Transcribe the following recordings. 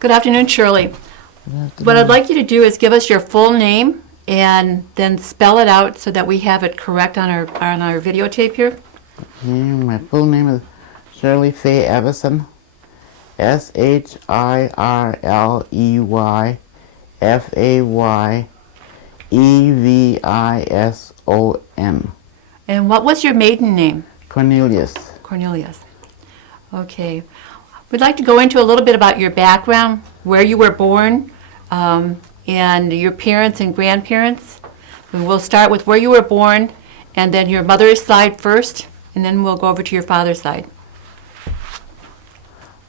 Good afternoon, Shirley. What I'd like you to do is give us your full name and then spell it out so that we have it correct on our videotape here. My full name is Shirley Faye Evison. SHIRLEYEVISON. And what was your maiden name? Cornelius. Cornelius. Okay. We'd like to go into a little bit about your background, where you were born, and your parents and grandparents. And we'll start with where you were born, and then your mother's side first, and then we'll go over to your father's side.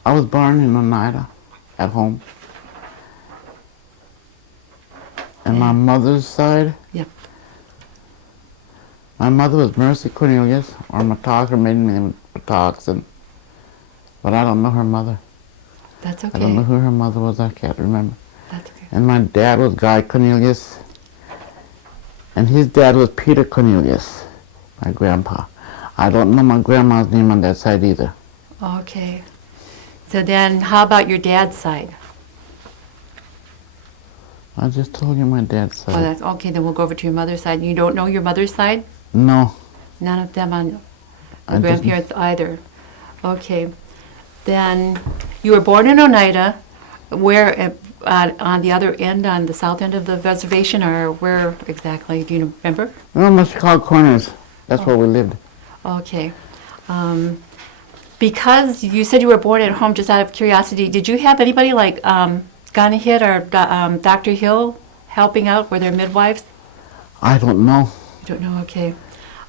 I was born in Oneida, at home. And my mother's side? Yep. My mother was Mercy Cornelius, or Matog, her maiden name was Matogson. But I don't know her mother. That's okay. I don't know who her mother was, I can't remember. That's okay. And my dad was Guy Cornelius. And his dad was Peter Cornelius, my grandpa. I don't know my grandma's name on that side either. Okay. So then, how about your dad's side? I just told you my dad's side. Oh, that's okay. Then we'll go over to your mother's side. You don't know your mother's side? No. None of them on the grandparents either. Okay. Then you were born in Oneida. Where on the other end, on the south end of the reservation, or where exactly? Do you remember? No, my Chicago Corners. That's where we lived. Okay. Because you said you were born at home, just out of curiosity, did you have anybody like Ganahit or Dr. Hill helping out? Were there midwives? I don't know. You don't know, okay.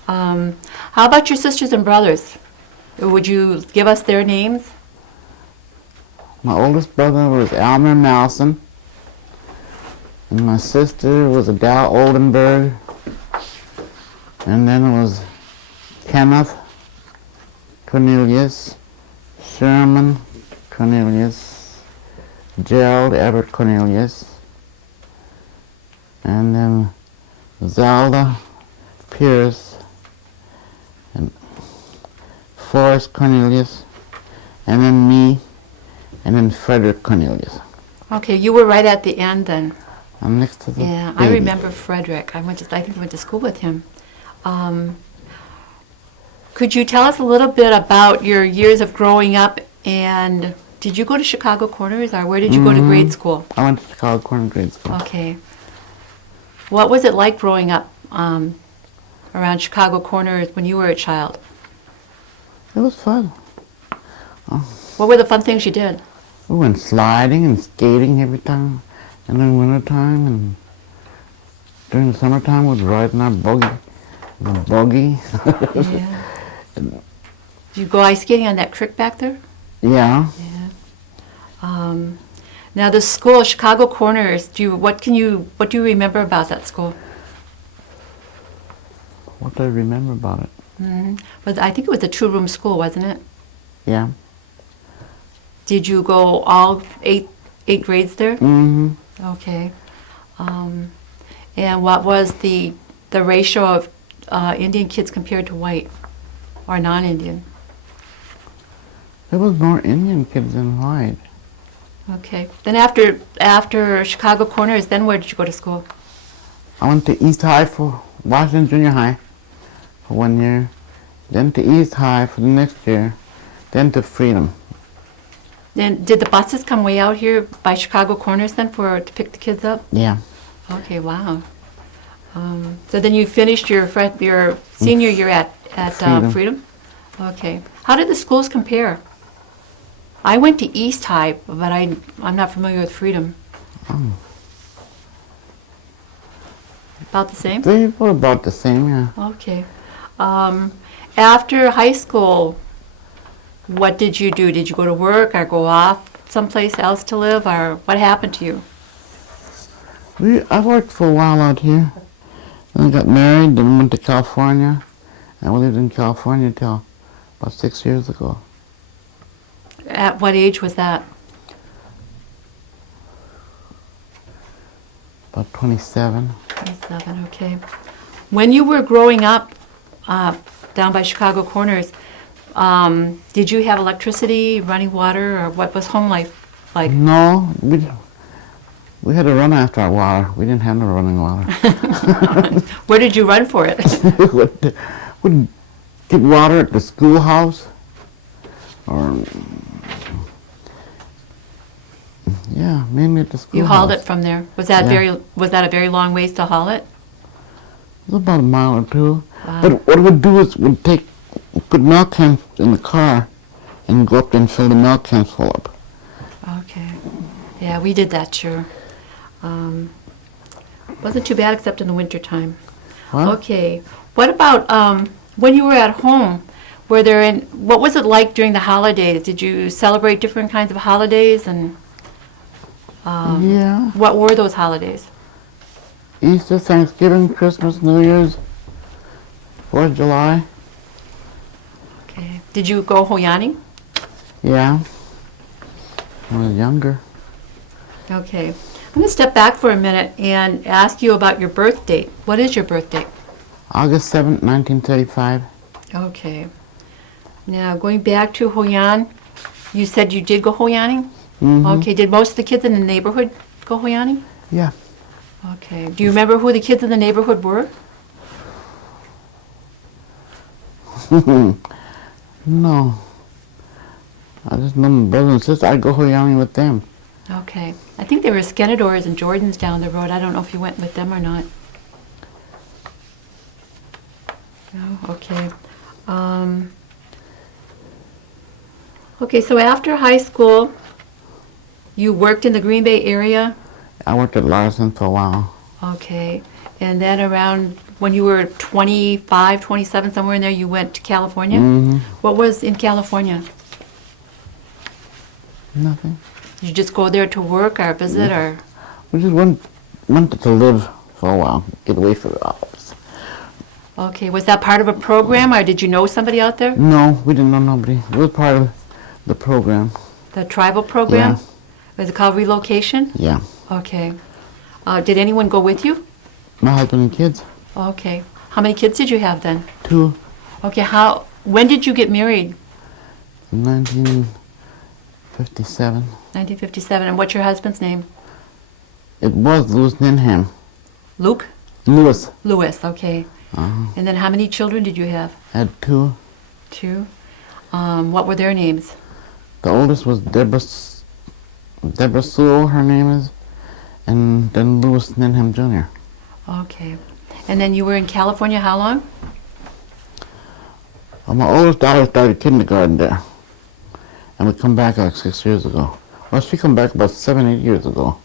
How about your sisters and brothers? Would you give us their names? My oldest brother was Elmer Malson. And my sister was Adele Oldenburg. And then it was Kenneth Cornelius, Sherman Cornelius, Gerald Everett Cornelius, and then Zelda Pierce, and Forrest Cornelius, and then me, and then Frederick Cornelius. Okay, you were right at the end then. I'm next to the Yeah, baby. I remember Frederick. I think I went to school with him. Could you tell us a little bit about your years of growing up, and did you go to Chicago Corners, or where did you go to grade school? I went to Chicago Corner grade school. Okay. What was it like growing up around Chicago Corners when you were a child? It was fun. What were the fun things you did? We went sliding and skating every time. And in wintertime and during the summertime, we was riding our buggy. Yeah. Did you go ice skating on that creek back there? Yeah. Yeah. Now the school, Chicago Corners. What do you remember about that school? What do I remember about it? Mm-hmm. But I think it was a two-room school, wasn't it? Yeah. Did you go all eight grades there? Mm-hmm. Okay. And what was the ratio of Indian kids compared to white or non-Indian? There was more Indian kids than white. Okay. Then after Chicago Corners, then where did you go to school? I went to East High for Washington Junior High for 1 year, then to East High for the next year, then to Freedom. Then did the buses come way out here by Chicago Corners then to pick the kids up? Yeah. Okay, wow. So then you finished your senior year at Freedom? Okay. How did the schools compare? I went to East High, but I'm not familiar with Freedom. Oh. About the same? They were about the same, yeah. Okay. After high school, what did you do? Did you go to work or go off someplace else to live, or what happened to you? I worked for a while out here. Then I got married, then went to California. And we lived in California till about 6 years ago. At what age was that? About 27. 27, okay. When you were growing up down by Chicago Corners, did you have electricity, running water, or what was home life? Like, No, we had to run after our water. We didn't have no running water. where did you run for it? We'd get water at the schoolhouse, or yeah, mainly at the schoolhouse. You hauled it from there. Was that Yeah. was that a very long ways to haul it? It was about a mile or two. Wow. But what we'd do is we'd put milk cans in the car and go up there and fill the milk cans full up. Okay. Yeah, we did that, sure. Wasn't too bad except in the wintertime. Well, Okay. What about when you were at home? What was it like during the holidays? Did you celebrate different kinds of holidays, and yeah. what were those holidays? Easter, Thanksgiving, Christmas, New Year's, 4th of July. Okay. Did you go hoyaning? Yeah. When I was younger. Okay. I'm going to step back for a minute and ask you about your birth date. What is your birth date? August 7th, 1935. Okay. Now, going back to Hoyan, you said you did go hoyaning? Mm-hmm. Okay. Did most of the kids in the neighborhood go hoyaning? Yeah. Okay. Do you remember who the kids in the neighborhood were? No. I just know my brother and sister. I'd go hoyaning with them. Okay. I think there were Skenadors and Jordans down the road. I don't know if you went with them or not. No? Okay. Okay, so after high school, you worked in the Green Bay area? I worked at Larson for a while. Okay. And then around when you were 25, 27, somewhere in there, you went to California? Mm-hmm. What was in California? Nothing. Did you just go there to work or visit or? We just wanted to live for a while, get away from the office. Okay, was that part of a program or did you know somebody out there? No, we didn't know nobody. It was part of the program. The tribal program? Yeah. Was it called relocation? Yeah. Okay. Did anyone go with you? My husband and kids. Okay. How many kids did you have then? 2. Okay, when did you get married? 1957. 1957. And what's your husband's name? It was Louis Ninham. Luke? Louis. Louis, okay. Uh-huh. And then how many children did you have? Had 2. 2. What were their names? The oldest was Deborah Sewell, her name is, and then Louis Ninham Jr. Okay. And then you were in California how long? Well, my oldest daughter started kindergarten there, and we come back like 6 years ago. Well, she come back about 7, 8 years ago.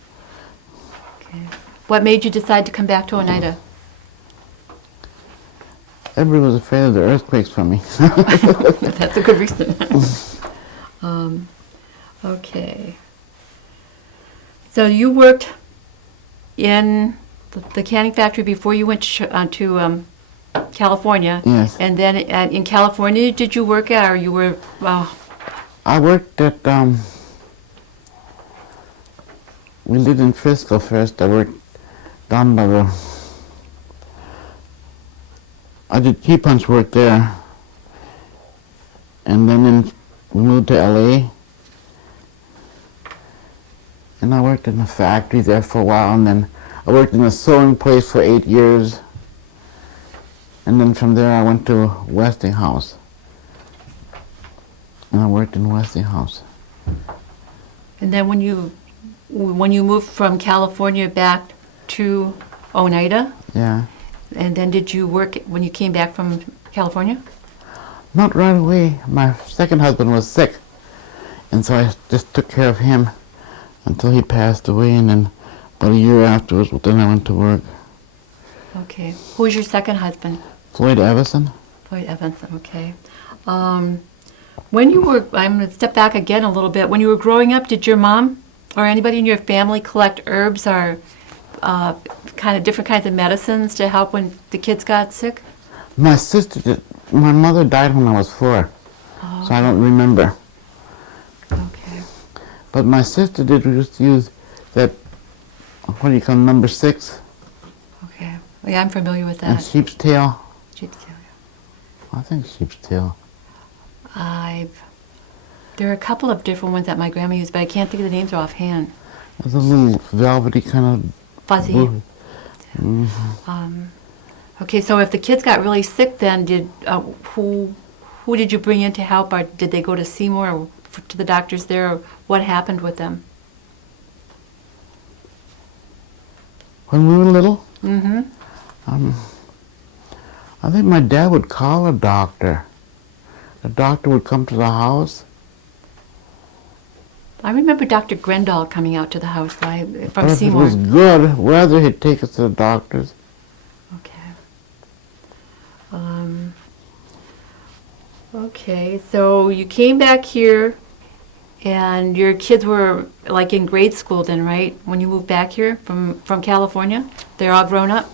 Okay. What made you decide to come back to Oneida? Everybody was afraid of the earthquakes for me. That's a good reason. Okay. So you worked in the canning factory before you went to California. Yes. And then in California, did you work at, or you were? I worked at, we lived in Frisco first. I worked down by I did key punch work there. And then we moved to LA. And I worked in a factory there for a while, and then I worked in a sewing place for 8 years. And then from there I went to Westinghouse. And I worked in Westinghouse. And then when you moved from California back to Oneida, Yeah. and then did you work when you came back from California? Not right away. My second husband was sick. And so I just took care of him until he passed away, and then about a year afterwards, then I went to work. Okay. Who was your second husband? Floyd Evison. Floyd Evison, okay. When you were, I'm going to step back again a little bit. When you were growing up, did your mom or anybody in your family collect herbs or kind of different kinds of medicines to help when the kids got sick? My sister did. My mother died when I was 4, so I don't remember. Okay. But my sister did used to use that, what do you call it, number 6, Okay. Yeah, I'm familiar with and that. sheep's tail. Sheep's tail, I think sheep's tail. yeah. There are a couple of different ones that my grandma used, but I can't think of the names offhand. It was a little velvety kind Fuzzy. of. Okay, so if the kids got really sick, then who did you bring in to help, or did they go to Seymour or to the doctors there, or what happened with them? When we were little, Mm-hmm. I think my dad would call a doctor. The doctor would come to the house. I remember Dr. Grendall coming out to the house from But if it Seymour. was good weather, he'd take us to the doctors. Okay. Okay, so you came back here, and your kids were like in grade school then, right? When you moved back here from California? They're all grown up?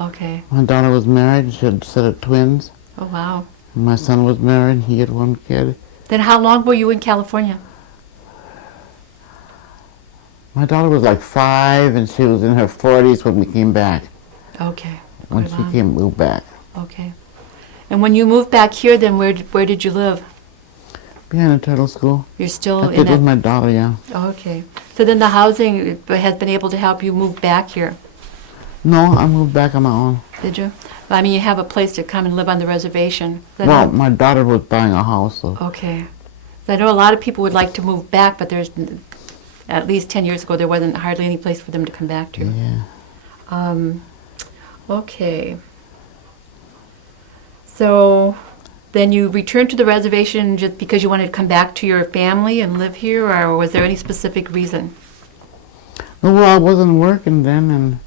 Okay. My daughter was married. She had a set of twins. Oh, wow. My son was married. He had one kid. Then how long were you in California? My daughter was like 5, and she was in her 40s when we came back. Okay. When quite she long. moved back. Okay. And when you moved back here, then where did you live? Behind the turtle school. You're still I in did that? with my daughter, yeah. Okay. So then the housing has been able to help you move back here, No, I moved back on my own. did you? I mean, you have a place to come and live on the reservation. Well, my daughter was buying a house, so. Okay. I know a lot of people would like to move back, but at least 10 years ago, there wasn't hardly any place for them to come back to. Yeah. Okay. So then you returned to the reservation just because you wanted to come back to your family and live here, or was there any specific reason? Well, I wasn't working then, and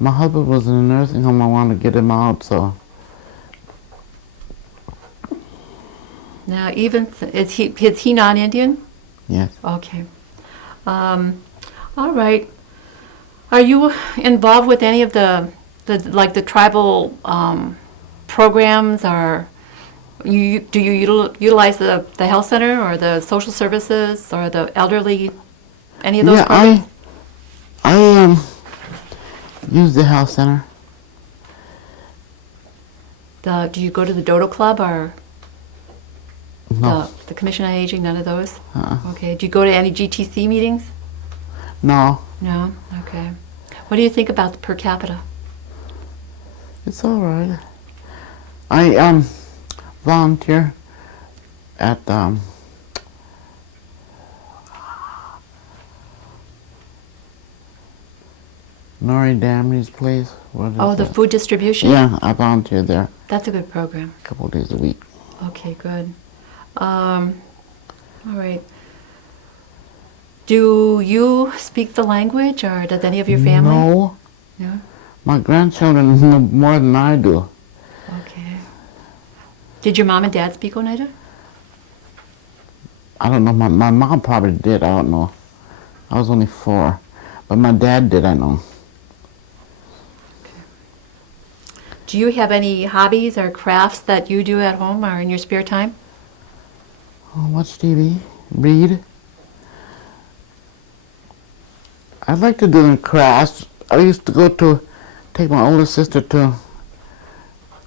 my husband was in a nursing home. I wanted to get him out, so. Now, is he non-Indian? Yes. Okay. All right. Are you involved with any of the tribal programs, or do you utilize the health center or the social services or the elderly, any of those Yeah, programs? I use the health center. Do you go to the Dodo Club or No. the Commission on Aging? None of those? Uh-uh. Okay. Do you go to any GTC meetings? No. No? Okay. What do you think about the per capita? It's all right. I volunteer at Nori Damney's place. What is Oh, the that? food distribution? Yeah, I volunteer there That's a good program. a couple of days a week. Okay, good. All right. Do you speak the language, or does any of your family? No. No? My grandchildren know more than I do. Okay. Did your mom and dad speak Oneida? I don't know. My mom probably did. I don't know. I was only 4. But my dad did, I know. Do you have any hobbies or crafts that you do at home or in your spare time? Oh, watch TV. Read. I'd like to do them crafts. I used to take my older sister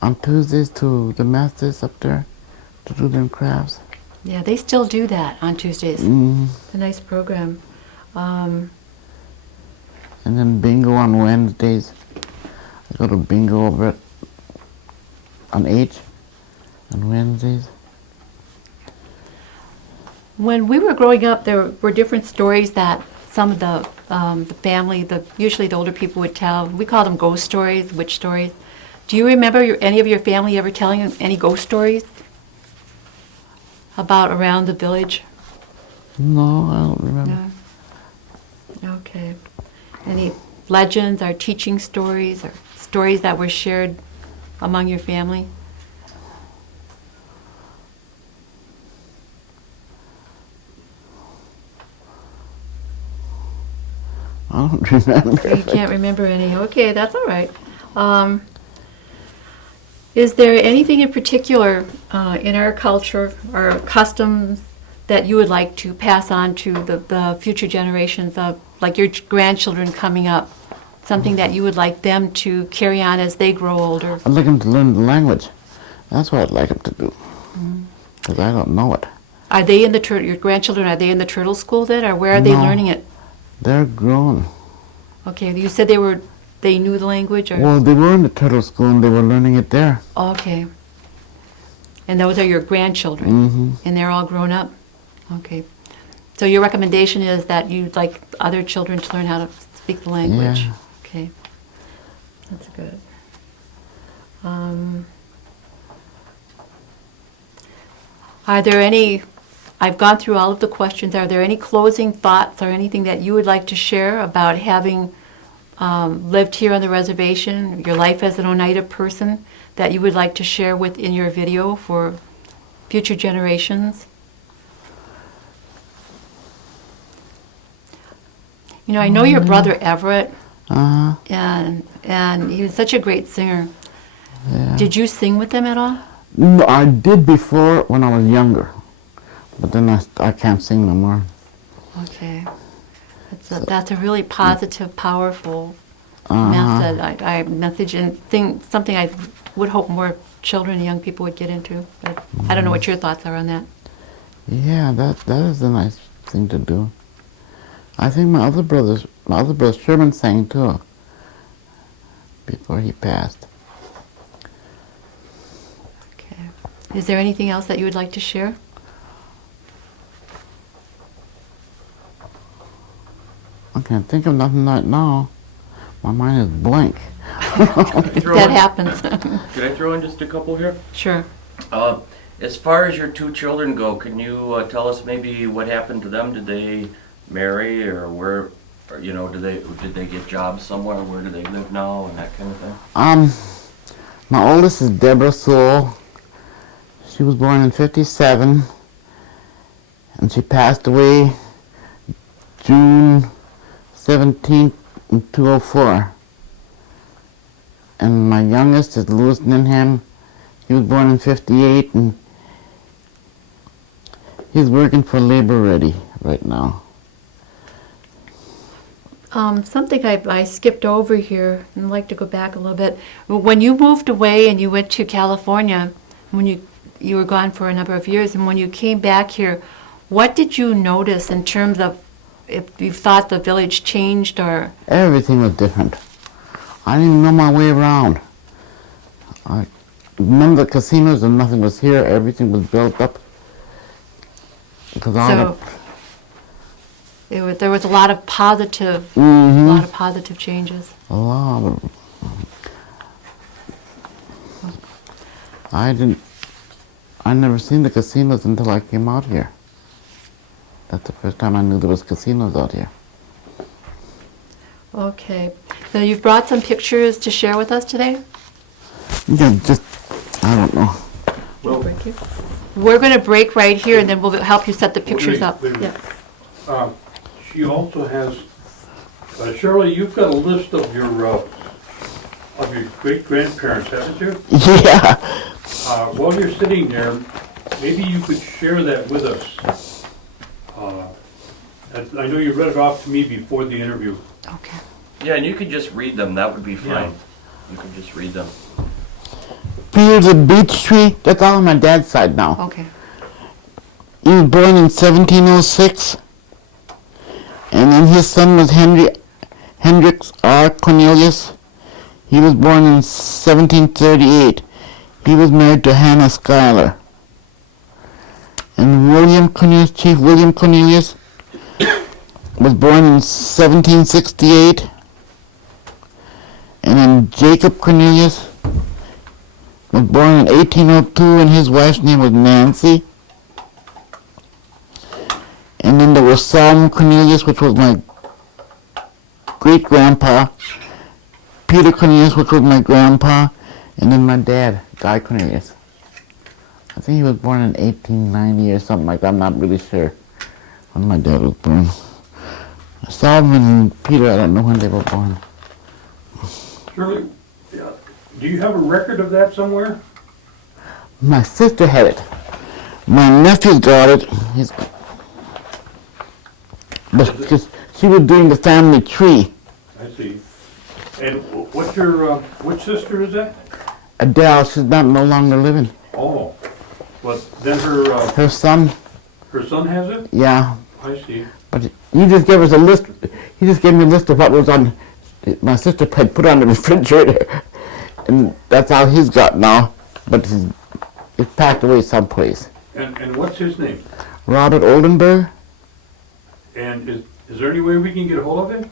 on Tuesdays to the Methodist up there to do them crafts. Yeah, they still do that on Tuesdays. Mm. It's a nice program. And then bingo on Wednesdays. I go to bingo over on H on Wednesdays. When we were growing up, there were different stories that some of the family, usually the older people would tell. We call them ghost stories, witch stories. Do you remember any of your family ever telling you any ghost stories about around the village? No, I don't remember. No? Okay. Any legends or teaching stories or stories that were shared among your family? I don't remember. You can't remember any. Okay, that's all right. Is there anything in particular in our culture or customs that you would like to pass on to the future generations of, like your grandchildren coming up? Something that you would like them to carry on as they grow older? I'd like them to learn the language. That's what I'd like them to do. Because I don't know it. Are they in the your grandchildren? Are they in the turtle school then, or where are they No. learning it? They're grown. Okay, you said they knew the language, or Well, they were in the turtle school and they were learning it there. okay. And those are your grandchildren, Mm-hmm. and they're all grown up. Okay. So your recommendation is that you'd like other children to learn how to speak the language. Yeah. Okay, that's good. Are there any? I've gone through all of the questions. Are there any closing thoughts or anything that you would like to share about having lived here on the reservation, your life as an Oneida person, that you would like to share within your video for future generations? You know, I know your brother Everett, Uh-huh. and he was such a great singer. Yeah. Did you sing with them at all? No, I did before when I was younger. But then I can't sing no more. Okay. That's a really positive, powerful Uh-huh. method. I message and something I would hope more children and young people would get into. But I don't know what your thoughts are on that. Yeah, that is a nice thing to do. I think my other brother Sherman sang too. Before he passed. Okay. Is there anything else that you would like to share? I can't think of nothing right now. My mind is blank. That happens. Can I throw in just a couple here? Sure. As far as your two children go, can you tell us maybe what happened to them? Did they marry, or where, or, you know, did they get jobs somewhere? Where do they live now, and that kind of thing? My oldest is Deborah Sewell. She was born in 57, and she passed away June 17th, 2004. And my youngest is Louis Ninham. He was born in 58, and he's working for Labor Ready right now. Something I skipped over here, and I'd like to go back a little bit. When you moved away and you went to California, when you were gone for a number of years, and when you came back here, what did you notice in terms of if you thought the village changed or? Everything was different. I didn't even know my way around. I remember the casinos and nothing was here. Everything was built up. Because all So there was a lot of positive, Mhm. a lot of positive changes. a lot of them. I never seen the casinos until I came out here. That's the first time I knew there was casinos out here. Okay. So you've brought some pictures to share with us today? Yeah, just, I don't know. Well, We're going to break right here, and then we'll help you set the pictures up. wait a minute. Yeah. She also has, Shirley, you've got a list of your great-grandparents, haven't you? Yeah. While you're sitting there, maybe you could share that with us. I know you read it off to me before the interview. Okay. Yeah, and you could just read them. That would be fine. Yeah. You could just read them. Here's a beech tree. That's all on my dad's side now. Okay. He was born in 1706. And then his son was Hendricks R. Cornelius. He was born in 1738. He was married to Hannah Schuyler. And Chief William Cornelius, was born in 1768. And then Jacob Cornelius was born in 1802, and his wife's name was Nancy. And then there was Solomon Cornelius, which was my great-grandpa, Peter Cornelius, which was my grandpa, and then my dad, Guy Cornelius. I think he was born in 1890 or something like that. I'm not really sure when my dad was born. Solomon and Peter, I don't know when they were born. Shirley, do you have a record of that somewhere? My sister had it. My nephew got it. But because she was doing the family tree. I see. And which sister is that? Adele, she's no longer living. Oh, but then her Her son, Her son has it? Yeah, I see. but he just gave us a list. He just gave me a list of what was on. My sister had put on the refrigerator, and that's how he's got now. But it's packed away someplace. And what's his name? Robert Oldenburg. And is there any way we can get a hold of him?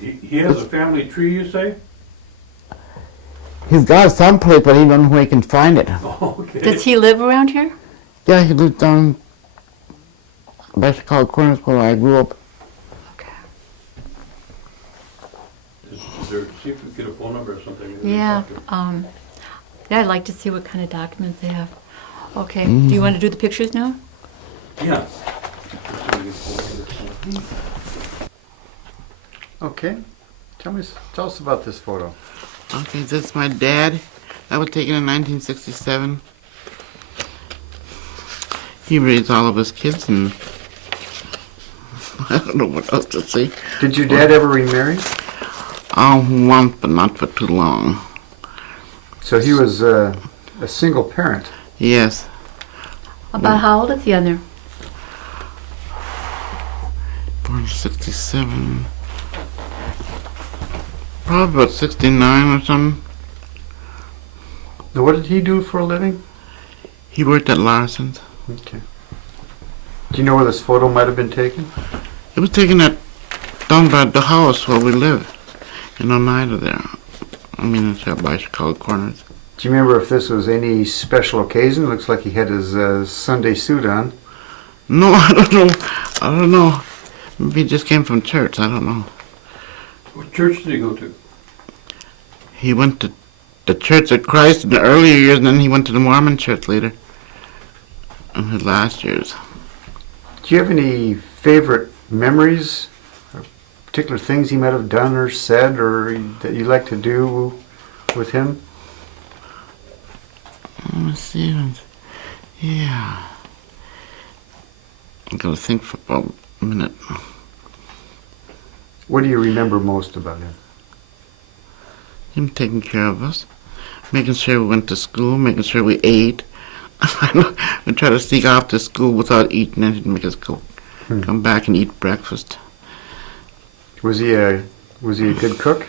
He has a family tree, you say? He's got it someplace, but he don't know where he can find it. Okay. Does he live around here? Yeah, he lives down by Chicago Corners where I grew up. Okay. Is there, see if we can get a phone number or something. Yeah, yeah, I'd like to see what kind of documents they have. Okay, do you want to do the pictures now? Yeah. Okay. Tell us about this photo. Okay, this is my dad. That was taken in 1967. He raised all of his kids, and I don't know what else to say. Did your dad ever remarry? Once, but not for too long. So he was a single parent. Yes. About how old is he on there? Born in 67. Probably about 69 or something. Now, what did he do for a living? He worked at Larson's. Okay. Do you know where this photo might have been taken? It was taken down by the house where we live. In Oneida there. I mean, it's out by Chicago Corners. Do you remember if this was any special occasion? Looks like he had his Sunday suit on. No, I don't know. I don't know. Maybe he just came from church. I don't know. What church did he go to? He went to the Church of Christ in the earlier years, and then he went to the Mormon church later. In his last years. Do you have any favorite memories? Or particular things he might have done or said or that you like to do with him? Let me see. Yeah. I'm going to think for about a minute. What do you remember most about him? Him taking care of us, making sure we went to school, making sure we ate. We try to sneak off to school without eating anything, make us go come back and eat breakfast. Was he a good cook?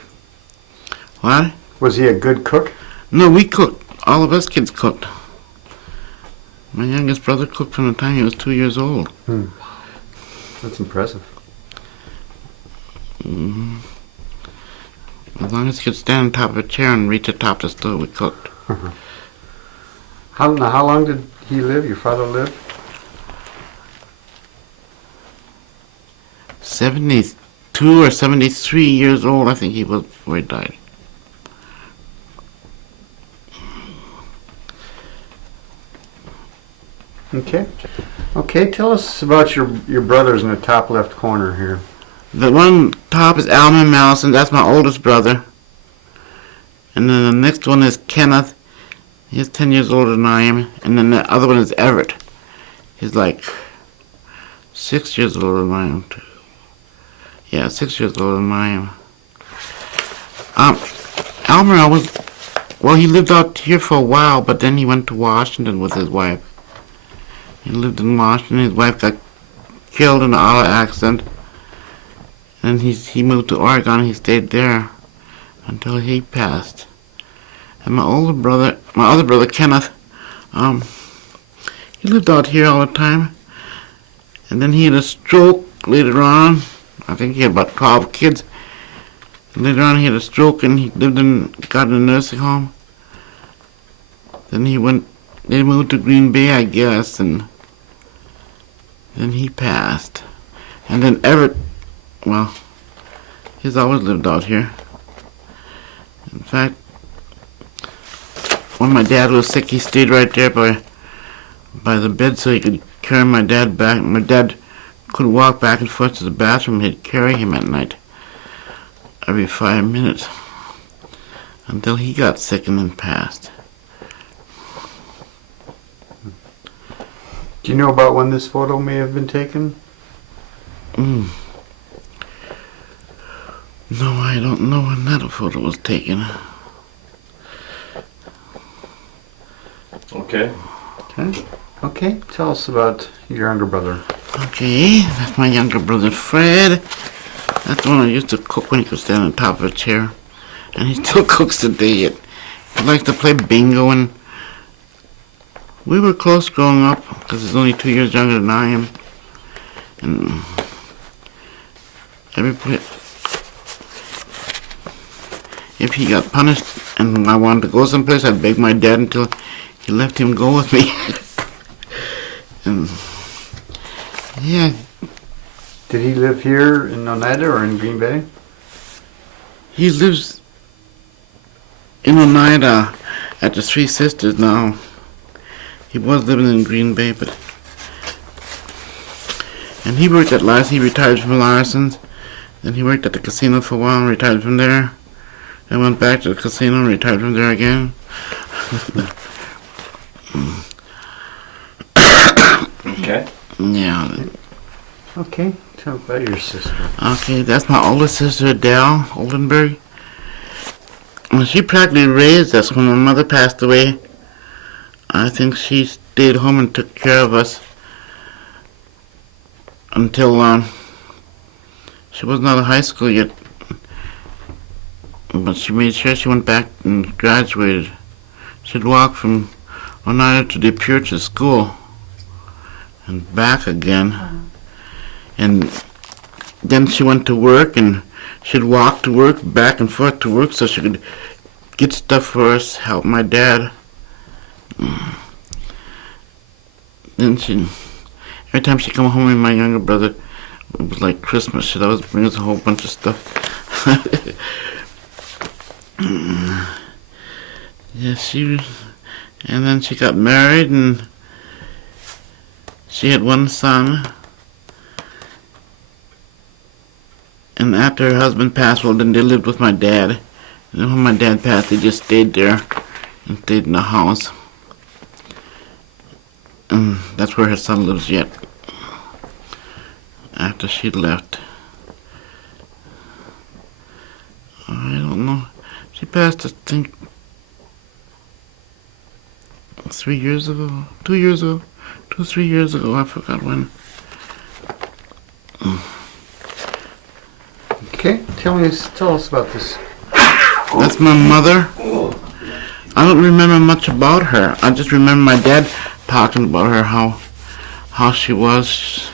What? Was he a good cook? No, we cooked. All of us kids cooked. My youngest brother cooked from the time he was 2 years old. That's impressive. Mm-hmm. As long as he could stand on top of a chair and reach the top of the stove, we cooked. How long did he live? Your father live? 72 or 73 years old, I think he was before he died. Okay, tell us about your brothers in the top left corner here. The one top is Alman Mallison, that's my oldest brother. And then the next one is Kenneth. He's 10 years older than I am. And then the other one is Everett. He's like 6 years older than I am, too. Yeah, 6 years older than I am. Almer, he lived out here for a while, but then he went to Washington with his wife. He lived in Washington. His wife got killed in an auto accident. And he moved to Oregon. He stayed there until he passed. And my other brother Kenneth, he lived out here all the time. And then he had a stroke later on. I think he had about 12 kids. And later on he had a stroke and he got in a nursing home. Then they moved to Green Bay, I guess, and then he passed. And then Everett, well, he's always lived out here. In fact, when my dad was sick, he stayed right there by the bed so he could carry my dad back. My dad couldn't walk back and forth to the bathroom. He'd carry him at night every 5 minutes until he got sick and then passed. Do you know about when this photo may have been taken? No, I don't know when that photo was taken. Okay. Okay. Okay, tell us about your younger brother. Okay, that's my younger brother Fred. That's the one I used to cook when he could stand on top of a chair. And he still cooks today yet. He likes to play bingo, and we were close growing up because he's only 2 years younger than I am. And if he got punished and I wanted to go someplace, I'd beg my dad until he left him go with me. And yeah, Did he live here in Oneida or in Green Bay? he lives in Oneida at the Three Sisters now. He was living in Green Bay, and he worked at Larson. He retired from Larson's. Then he worked at the casino for a while and retired from there. Then went back to the casino and retired from there again. Okay. Yeah. Okay, tell about your sister. Okay, that's my older sister, Adele Oldenburg. And she practically raised us when my mother passed away. I think she stayed home and took care of us until she wasn't out of high school yet. But she made sure she went back and graduated. She'd walk from Oneida to DePere to school and back again. And then she went to work, and she'd walk to work, back and forth to work, so she could get stuff for us, help my dad. Then every time she come home with my younger brother, it was like Christmas. She'd always bring us a whole bunch of stuff. Yeah, and then she got married, and she had one son. And after her husband passed, well, then they lived with my dad. And then when my dad passed, they just stayed there and stayed in the house. And that's where her son lives yet, after she left. I don't know. She passed, I think, 3 years ago, 2 years ago, 3 years ago, I forgot when. Okay, tell us about this. That's my mother. I don't remember much about her. I just remember my dad talking about her, how she was,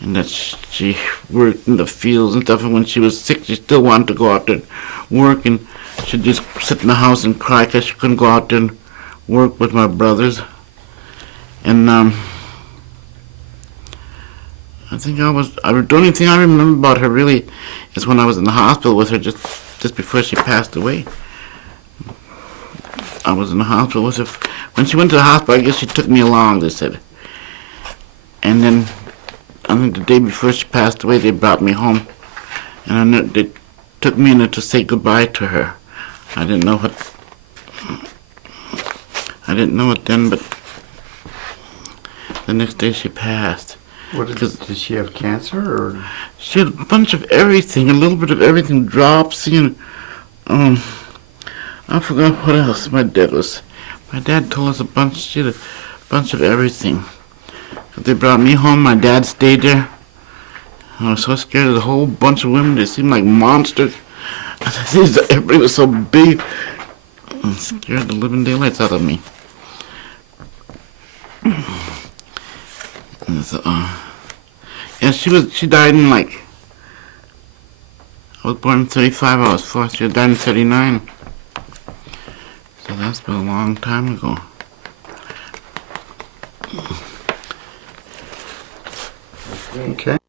and that she worked in the fields and stuff, and when she was sick, she still wanted to go out there and work, and she'd just sit in the house and cry because she couldn't go out there and work with my brothers. And I think the only thing I remember about her really is when I was in the hospital with her just before she passed away. I was in the hospital with her. When she went to the hospital, I guess she took me along, they said. And then, I think the day before she passed away, they brought me home. And they took me in there to say goodbye to her. I didn't know it then, but the next day she passed. Did she have cancer, or? She had a bunch of everything, a little bit of everything, dropsy, and I forgot what else my dad told us she had a bunch of everything. They brought me home, my dad stayed there. I was so scared of the whole bunch of women, they seemed like monsters. Everybody was so big, and scared the living daylights out of me. And so, yeah, she died in I was born in 35, I was 4, she died in 39. So that's been a long time ago. Okay.